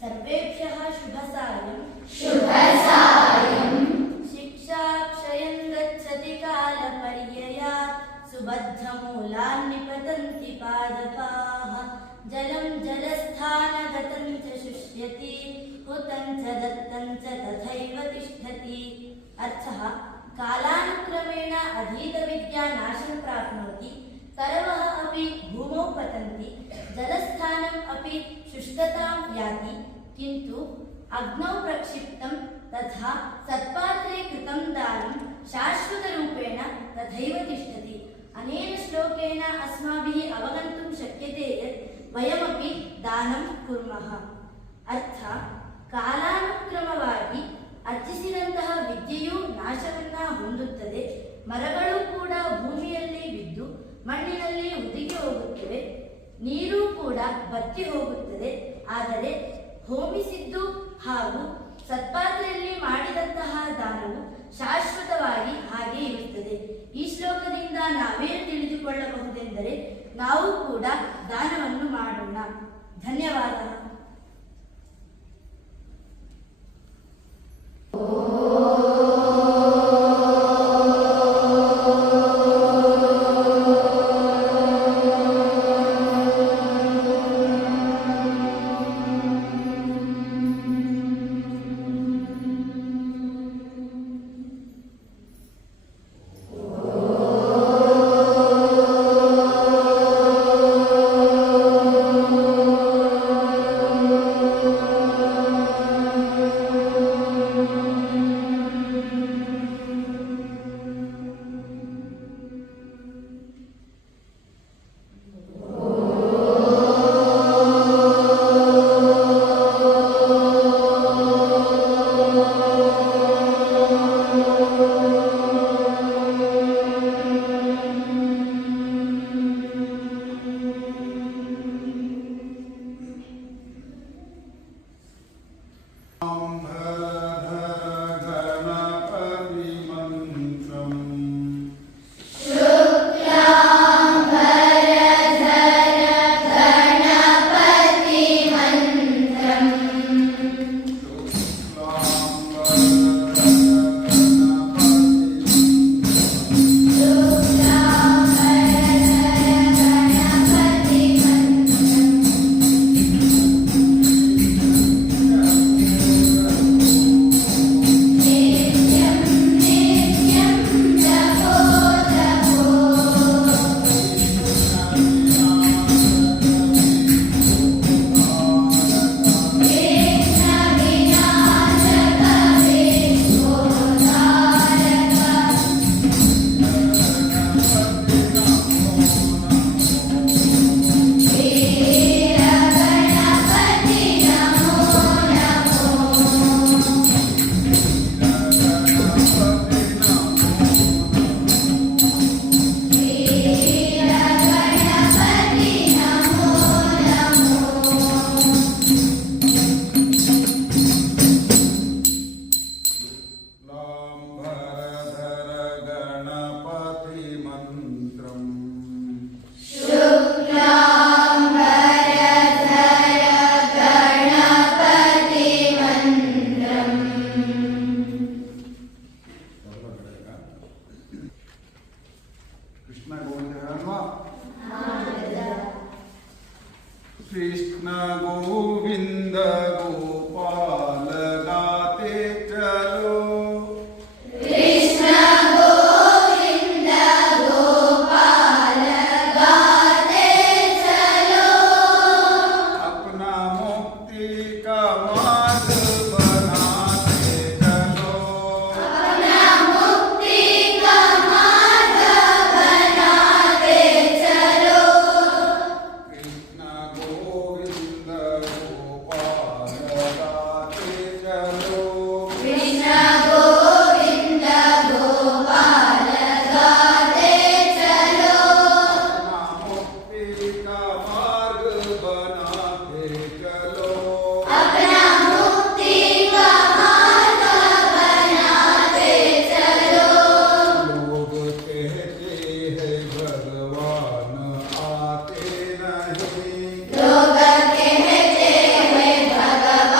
सर्वेभ्यः शुभसायं शिक्षाक्षयं गच्छति कालपर्ययात् सुबद्धमूलान् निपतन्ति पादपाः जलं जलस्थानगतं च शुष्यति हुतं च दत्तं च तथैव तिष्ठति। अर्थः कालानुक्रमेण अधीतविद्या नाशं प्राप्नोति, तरवः अपि भूमौ पतन्ति, जलस्थानम् अपि शुष्कतां याति, किन्तु अग्नौ प्रक्षिप्तं तथा सत्पात्रे कृतं दानं शाश्वतरूपेण तथैव तिष्ठति। अनेन श्लोकेन अस्माभिः अवगन्तुं शक्यते यत् वयमपि दानं कुर्मः। अर्थ ಕಾಲಾನುಕ್ರಮವಾಗಿ ಅರ್ಜಿಸಿದಂತಹ ವಿದ್ಯೆಯು ನಾಶವನ್ನ ಹೊಂದುತ್ತದೆ. ಮರಗಳು ಕೂಡ ಭೂಮಿಯಲ್ಲಿ ಬಿದ್ದು ಮಣ್ಣಿನಲ್ಲಿ ಹುದುಗಿ ಹೋಗುತ್ತವೆ, ನೀರು ಕೂಡ ಬತ್ತಿ ಹೋಗುತ್ತದೆ. ಆದರೆ ಹೋಮಿಸಿದ್ದು ಹಾಗೂ ಸತ್ಪಾತ್ರೆಯಲ್ಲಿ ಮಾಡಿದಂತಹ ದಾನವು ಶಾಶ್ವತವಾಗಿ ಹಾಗೆ ಇರುತ್ತದೆ. ಈ ಶ್ಲೋಕದಿಂದ ನಾವೇನು ತಿಳಿದುಕೊಳ್ಳಬಹುದೆಂದರೆ ನಾವು ಕೂಡ ದಾನವನ್ನು ಮಾಡೋಣ. ಧನ್ಯವಾದ. कृष्ण गोविंद गोपाल गाते चलो, कृष्ण गोविंद गोपाल गाते चलो, अपना मुक्ति का मार्ग बनाते चलो, अपना मुक्ति का मार्ग बनाते चलो, कृष्ण गोविंद गोपाल गाते चलो, कृष्ण गोविंद गोपाल गाते चलो, अपना मुक्ति का मार्ग बनाते चलो, अपना मुक्ति का मार्ग बनाते चलो, लोग कहते हैं भगवान आते नहीं, लोग कहते हैं भगवान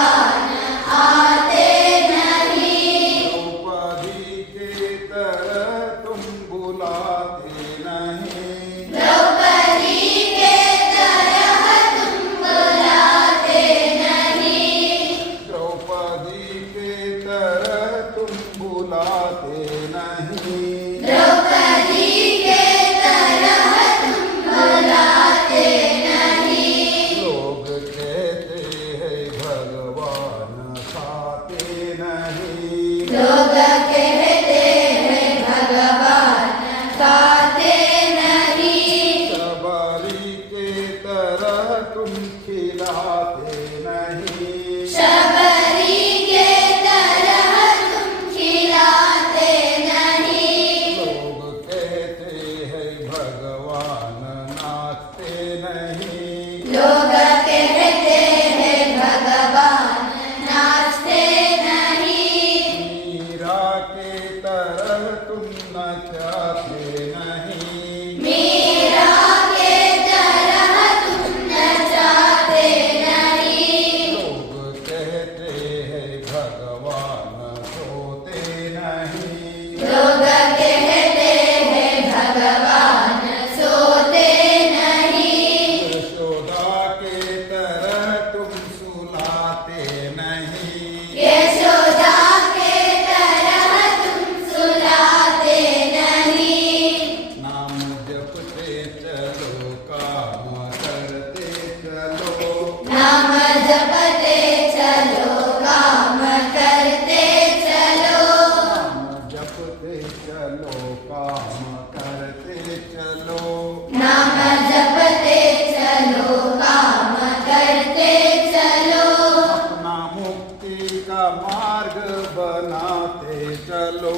चलो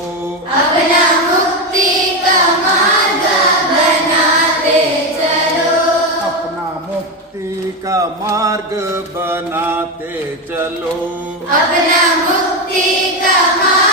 अपना मुक्ति का मार्ग बनाते चलो अपना मुक्ति का मार्ग बनाते चलो अपना मुक्ति का मार्ग